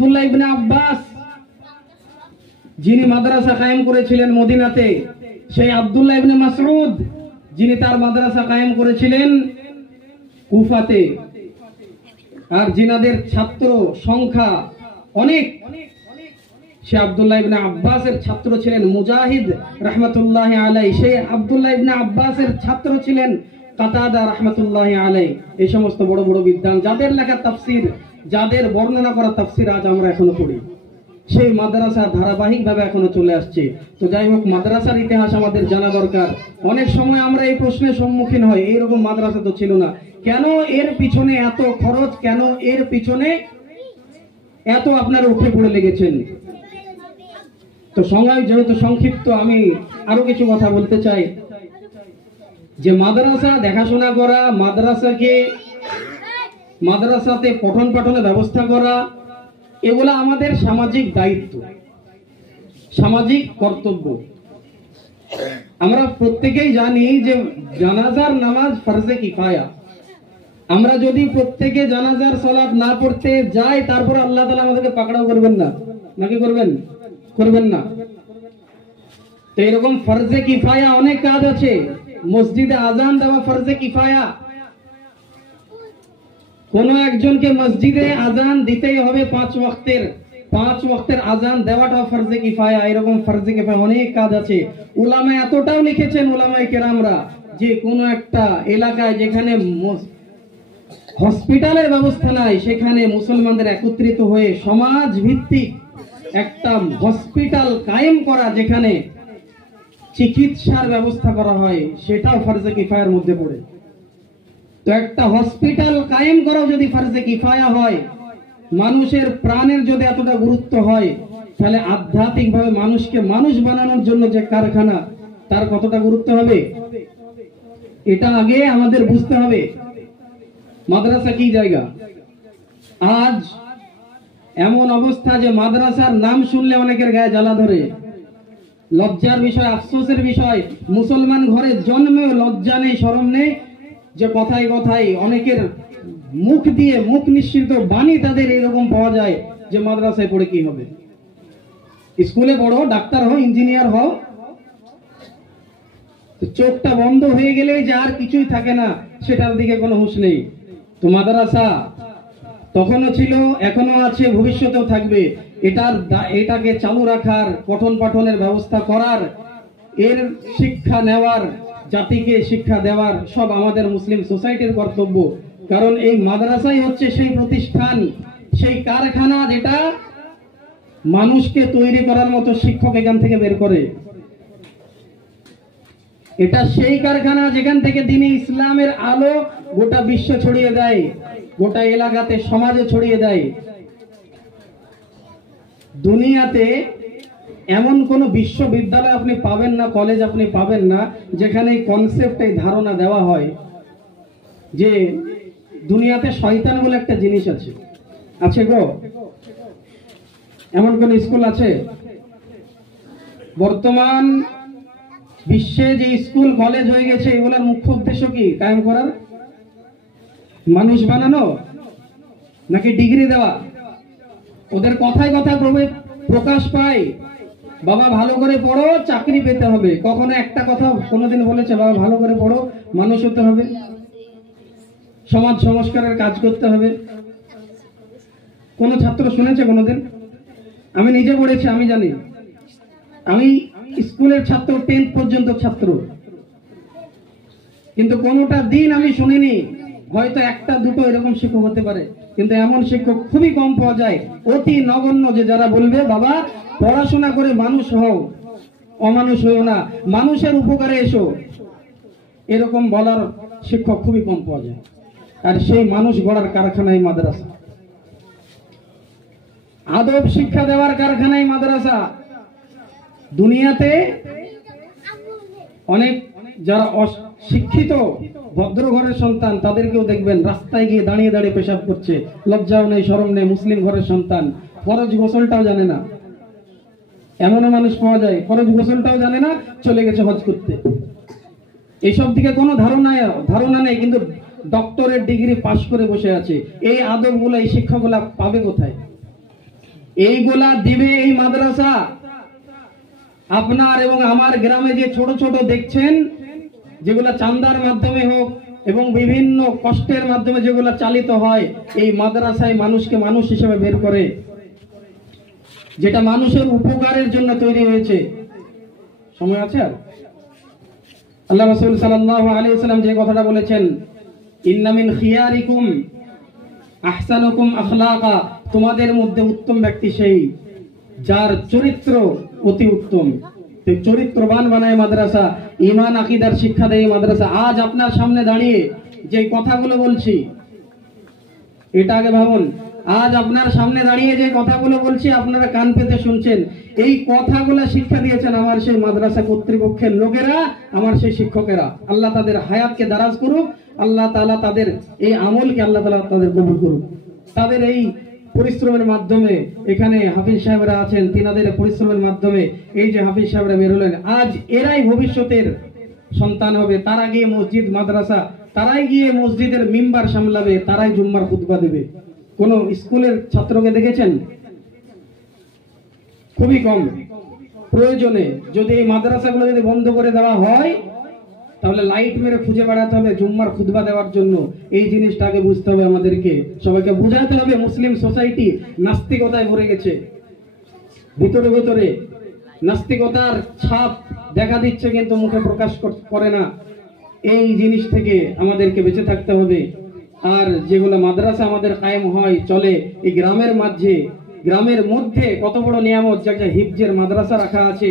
আব্দুল্লাহ ইবনে আব্বাস যিনি মাদ্রাসা কায়েম করেছিলেন মদিনাতে, সেই আব্দুল্লাহ ইবনে মাসউদ যিনি তার মাদ্রাসা কায়েম করেছিলেন কুফাতে, আর জিনাদের ছাত্র সংখ্যা অনেক, সে আব্দুল্লাহ ইবনে আব্বাসের ছাত্র ছিলেন মুজাহিদ রাহমাতুল্লাহি আলাইহি, সেই আব্দুল্লাহ ইবনে আব্বাসের ছাত্র ছিলেন কাতাদা রাহমাতুল্লাহি আলাইহি। এই সমস্ত বড় বড় বিদ্বান যাদের লেখা তাফসীর, যাদের বর্ণনা করা তাফসীর আজ আমরা এখনো পড়ি, সেই মাদ্রাসা ধারাবাহিকভাবে এখনো চলে আসছে। তো যাই হোক, মাদ্রাসার ইতিহাস আমাদের জানা দরকার। অনেক সময় আমরা এই প্রশ্নের সম্মুখীন হই, এইরকম মাদ্রাসা তো ছিল না, কেন এর পিছনে এত খরচ, কেন এর পিছনে এত আপনারা উঠে পড়ে লেগেছেন? তো সময় যেহেতু সংক্ষিপ্ত, আমি আরো কিছু কথা বলতে চাই যে মাদ্রাসা দেখাশোনা করা, মাদ্রাসাতে পঠন পাঠনের ব্যবস্থা করা, এগুলা আমাদের সামাজিক দায়িত্ব, সামাজিক কর্তব্য। আমরা প্রত্যেকেই জানি যে জানাজার নামাজ ফরজে কিফায়া। আমরা যদি প্রত্যেকে জানাজার সালাত না পড়তে যাই, তারপর আল্লাহ তাআলা আমাদেরকে পাকড়াও করবেন না, নাকি করবেন? করবেন না। তো এরকম ফরজে কিফায়া অনেক কাজ আছে। মসজিদে আজান দেওয়া ফরজে কিফায়া, কোন একজনকে মসজিদে আজান দিতেই হবে 5 ওয়াক্তের আজান দেওয়াটা ফরজে কিফায়া। এরকম ফরজে কিফায়া অনেক কাজ আছে। উলামা এতটাও লিখেছেন, উলামায়ে কেরামরা, যে কোন একটা এলাকায় যেখানে হসপিটালের ব্যবস্থা নাই, সেখানে মুসলমানদের একত্রিত হয়ে সমাজ ভিত্তিক একটা হসপিটাল কায়েম করা, যেখানে চিকিৎসার ব্যবস্থা করা হয়, সেটাও ফরজে কিফায়ার মধ্যে পড়ে। তো একটা হসপিটাল কায়েম করাও যদি ফরজে কিফায়া হয়, মানুষের প্রাণের যদি এতটা গুরুত্ব হয়, তাহলে আধ্যাত্মিকভাবে মানুষকে মানুষ বানানোর জন্য যে কারখানা, তার কতটা গুরুত্ব হবে, এটা আগে আমাদের বুঝতে হবে। মাদ্রাসা কি জায়গা? আজ এমন অবস্থা যে মাদ্রাসার নাম শুনলে অনেকের গায়ে জ্বালা ধরে। লজ্জার বিষয়, আফসোসের বিষয়, মুসলমান ঘরে জন্মেও লজ্জা নেই, শরম নেই, যে কথায় কথায় অনেকের মুখ দিয়ে মুখ নিঃসৃত বাণী তাদের এরকম পাওয়া যায় যে মাদ্রাসায় পড়ে কি হবে? স্কুলে পড়ো, ডাক্তার হও, ইঞ্জিনিয়ার হও, চোখটা বন্ধ হয়ে গেলে যে আর কিছুই থাকে না, সেটার দিকে কোনো হুঁশ নেই। তো মাদ্রাসা তখনও ছিল, এখনো আছে, ভবিষ্যতেও থাকবে। এটাকে চালু রাখার, পঠন পাঠনের ব্যবস্থা করার, এর শিক্ষা নেওয়ার, জাতিকে শিক্ষা দেওয়ার সব আমাদের মুসলিম সোসাইটির কর্তব্য। কারণ এই মাদ্রাসাই হচ্ছে সেই প্রতিষ্ঠান, সেই কারখানা, যেটা মানুষকে তৈরি করার মতো শিক্ষক এখান থেকে বের করে। এটা সেই কারখানা যেখান থেকে দিনে ইসলামের আলো গোটা বিশ্বে ছড়িয়ে দেয়, গোটা এলাকাতে, সমাজে ছড়িয়ে দেয়। দুনিয়াতে এমন কোন বিশ্ববিদ্যালয় আপনি পাবেন না, কলেজ আপনি পাবেন না, যেখানে এই কনসেপ্ট, এই ধারণা দেওয়া হয় যে দুনিয়াতে শয়তান বলে একটা জিনিস আছে। আছে গো? এমন কোন স্কুল আছে? বর্তমান বিশ্বে যে স্কুল কলেজ হয়ে গেছে, এগুলোর মুখ্য উদ্দেশ্য কি? কায়েম করার, মানুষ বানানো, নাকি ডিগ্রি দেওয়া? ওদের কথায় কথায় প্রকাশ পায়, বাবা ভালো করে পড়ো, চাকরি পেতে হবে। কখনো একটা কথা কোনোদিন বলেছে, বাবা ভালো করে পড়ো, মানুষ হতে হবে, সমাজ সংস্কারের কাজ করতে হবে? কোন ছাত্র শুনেছে কোনোদিন? আমি নিজে পড়েছি, আমি জানি। আমি স্কুলের ছাত্র, 10th পর্যন্ত ছাত্র, কিন্তু কোনোটা দিন আমি শুনিনি। হয়তো একটা দুটো এরকম শিক্ষক হতে পারে, কিন্তু এমন শিক্ষক খুবই কম পাওয়া যায়, অতি নগণ্য, যে যারা বলবে বাবা পড়াশোনা করে মানুষ হও, অমানুষ হও না, মানুষের উপকারে এসো, এরকম বলার শিক্ষক খুবই কম পাওয়া যায়। আর সেই মানুষ গড়ার কারখানায় মাদ্রাসা, আদব শিক্ষা দেওয়ার কারখানায় মাদ্রাসা। দুনিয়াতে অনেক যারা শিক্ষিত ভদ্র ঘরের সন্তান, তাদেরকেও দেখবেন রাস্তায় গিয়ে দাঁড়িয়ে দাঁড়িয়ে পেশাব করছে, লজ্জাও নেই, শরম নেই। মুসলিম ঘরের সন্তান ফরজ গোসলটাও জানে না, এমনও মানুষ পাওয়া যায় ফরজ গোসলটাও জানে না, চলে গেছে হজ করতে। এইসব দিকে কোনো ধারণা নেই, কিন্তু ডক্টরের ডিগ্রি পাশ করে বসে আছে। এই আদবগুলো, এই শিক্ষাগুলা পাবে কোথায়? এইগুলা দিবে এই মাদ্রাসা। আপনার এবং আমার গ্রামে যে ছোট ছোট দেখছেন, যেগুলা চান্দার মাধ্যমে হোক এবং বিভিন্ন কষ্টের মাধ্যমে যেগুলা চালিত হয়, এই মাদ্রাসায় মানুষকে মানুষ হিসেবে বের করে, যেটা মানুষের উপকারের জন্য তৈরি হয়েছে। সময় আছে আর? আল্লাহ রাসূল সাল্লাল্লাহু আলাইহি ওয়াসাল্লাম যে কথাটা বলেছেন, ইন্না মিন খিয়ারিকুম আহসানুকুম আখলাকা, তোমাদের মধ্যে উত্তম ব্যক্তি সেই যার চরিত্র অতি উত্তম। চরিত্রবান বানায় মাদ্রাসা, ঈমান আকীদার শিক্ষা দেয় মাদ্রাসা। আজ আপনার সামনে দাঁড়িয়ে যে কথাগুলো বলছি, এটা আগে ভাবুন। আজ আপনার সামনে দাঁড়িয়ে যে কথাগুলো বলছি, আপনারা কান পেতে শুনছেন, এই কথাগুলো শিক্ষা দিয়েছেন আমার সেই মাদ্রাসা কর্তৃপক্ষের লোকেরা, আমার সেই শিক্ষকেরা। আল্লাহ তাদের হায়াতকে দারাজ করুক, আল্লাহ তাআলা তাদের এই আমলকে আল্লাহ তাআলা তাদের কবুল করুক। তাদের এই পরিশ্রমের মাধ্যমে, এখানে হাফিজ সাহেবরা আছেন, তিনাদের পরিশ্রমের মাধ্যমে এই যে হাফিজ সাহেবরা বের হলেন, আজ এরাই ভবিষ্যতের সন্তান হবে। তারা গিয়ে মসজিদ মাদ্রাসা, তারাই গিয়ে মসজিদের মিম্বার সামলাবে, তারাই জুম্মার খুতবা দেবে। কোন স্কুলের ছাত্রকে দেখেছেন? খুবই কম। প্রয়োজনে যদি এই মাদ্রাসাগুলো যদি বন্ধ করে দেওয়া হয়, তাহলে লাইট মেরে খুঁজে বেড়াতে হবে জুম্মার খুতবা দেওয়ার জন্য। এই জিনিসটা আগে বুঝতে হবে আমাদেরকে, সবাইকে বোঝাতে হবে। মুসলিম সোসাইটি নাস্তিকতায় ভরে গেছে, ভিতরে ভিতরে নাস্তিকতার ছাপ দেখা দিচ্ছে, কিন্তু মুখে প্রকাশ করে না। এই জিনিস থেকে আমাদেরকে বেঁচে থাকতে হবে। আর যেগুলো মাদ্রাসা আমাদের কায়েম হয়, চলে এই গ্রামের মাঝে, গ্রামের মধ্যে কত বড় নিয়ামত, যে একটা হিফজের মাদ্রাসা রাখা আছে।